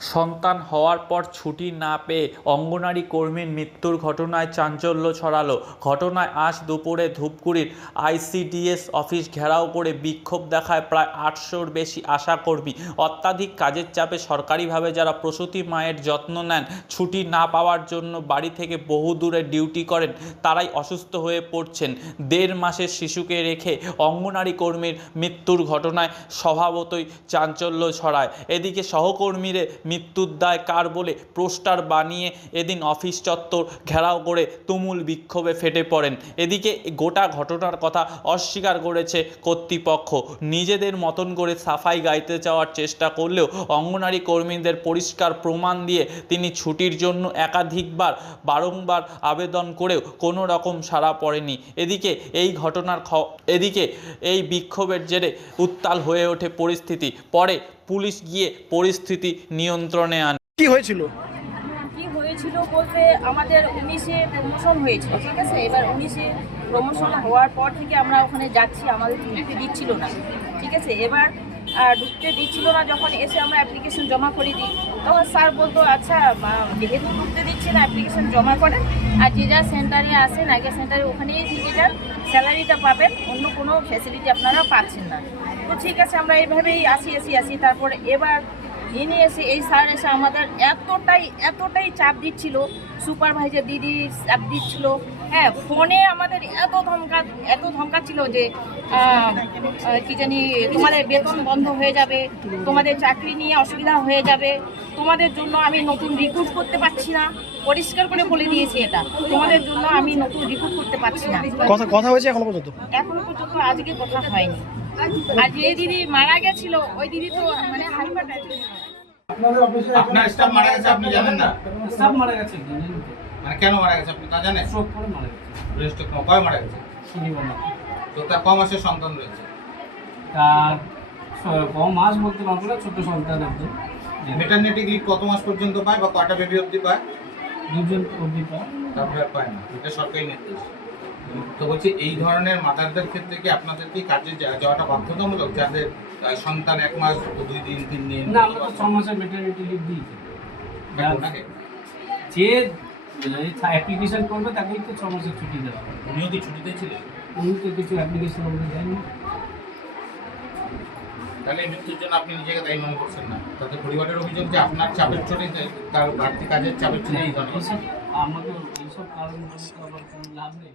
সন্তান হওয়ার পর ছুটি না পেয়ে অঙ্গনারী কর্মীর মৃত্যুর ঘটনায় চাঞ্চল্য ছড়ালো। ঘটনায় আজ দুপুরে ধূপগুড়ির আইসিডিএস অফিস ঘেরাও করে বিক্ষোভ দেখায় প্রায় আটশোর বেশি আশাকর্মী অত্যাধিক কাজের চাপে সরকারিভাবে যারা প্রসূতি মায়ের যত্ন নেন, ছুটি না পাওয়ার জন্য বাড়ি থেকে বহু দূরে ডিউটি করেন, তারাই অসুস্থ হয়ে পড়ছেন। দেড় মাসের শিশুকে রেখে অঙ্গনারী কর্মীর মৃত্যুর ঘটনায় স্বভাবতই চাঞ্চল্য ছড়ায়। এদিকে সহকর্মীরে মৃত্যুর দায় কার বলে পোস্টার বানিয়ে এদিন অফিস চত্বর ঘেরাও করে তুমুল বিক্ষোভে ফেটে পড়েন। এদিকে গোটা ঘটনার কথা অস্বীকার করেছে কর্তৃপক্ষ। নিজেদের মতন করে সাফাই গাইতে যাওয়ার চেষ্টা করলেও অঙ্গনারী কর্মীদের পরিষ্কার প্রমাণ দিয়ে তিনি ছুটির জন্য একাধিকবার বারংবার আবেদন করেও কোনো রকম সাড়া পড়েনি। এদিকে এই ঘটনার এদিকে এই বিক্ষোভের জেরে উত্তাল হয়ে ওঠে পরিস্থিতি। পরে পুলিশ গিয়ে পরিস্থিতি নিয়ন্ত্রণে আনে। কি হয়েছিল? কি হয়েছিল বলতে আমাদের উনিশে প্রমোশন হয়েছিল ঠিক আছে? এবার উনিশে প্রমোশন হওয়ার পর থেকে আমরা ওখানে যাচ্ছি আমাদের ঢুকতে দিচ্ছিল না ঠিক আছে? এবার ঢুকতে দিচ্ছিল না যখন এসে আমরা অ্যাপ্লিকেশন জমা করে দিই তখন স্যার বলতো আচ্ছা যেহেতু ঢুকতে দিচ্ছে না অ্যাপ্লিকেশন জমা করেন আর যে যা সেন্টারে আসেন আগে সেন্টারে ওখানেই থেকে যান স্যালারিটা পাবেন অন্য কোনো ফ্যাসিলিটি আপনারা পাচ্ছেন না। তো ঠিক আছে আমরা এইভাবেই আসি আসি আসি তারপরে এবার ইনি এসে এই স্যার এসে আমাদের এতটাই এতটাই চাপ দিচ্ছিল। সুপারভাইজার দিদি চাপ দিচ্ছিল। হ্যাঁ ফোনে আমাদের এত ধমকা এত ধমকাচ্ছিল যে কি জানি তোমাদের বেতন বন্ধ হয়ে যাবে তোমাদের চাকরি নিয়ে অসুবিধা হয়ে যাবে তোমাদের জন্য আমি নতুন রিক্রুট করতে পারছি না। পরিষ্কার করে বলে দিয়েছি এটা। তোমাদের জন্য আমি নতুন রিক্রুট করতে পারছি না। কথা কথা হয়েছে এখনও পর্যন্ত? এখনও পর্যন্ত আজকে কথা হয়নি। আর যে দিদি মারা গেছিল ওই দিদি তো মানে আপনার স্টাফ মারা গেছে আপনি জানেন না? সব মারা গেছে মানে কেন মারা গেছে আপনি তা জানেন? স্ট্রোক করে মারা গেছে। রেস্ট কয় মারা গেছে? তো তার ক মাসের সন্তান রয়েছে? তার ক মাস বলতে পারব না ছোট সন্তান একজন। মেটারনিটি লিভ কত মাস পর্যন্ত পায় বা কয়টা বেবি অবধি পায়? দুজন অবধি পায়। তারপরে পায় না এটা সরকারি নির্দেশ। তো বলছি এই ধরনের মাদারদের ক্ষেত্রে কি আপনাদের কি কাজে যাওয়াটা বাধ্যতামূলক? যাদের সন্তান এক মাস দুই দিন তিন দিন? না আমরা তো ছ মাসের মেটারনিটি লিভ দিয়েছি যে অ্যাপ্লিকেশন করবে তাকেই তো ছ মাসের ছুটি দেওয়া উনিও কি ছুটিতে ছিলেন? উনি তো কিছু অ্যাপ্লিকেশন আমাদের দেয়নি। তাহলে মৃত্যুর জন্য আপনি নিজেকে দায়ী মনে করছেন না। তাতে পরিবারের অভিযোগ যে আপনার চাপের চোটে তার বাড়তি কাজের চাপের এই ঘটনা। এইসব কারণ তো কোনো লাভ নেই।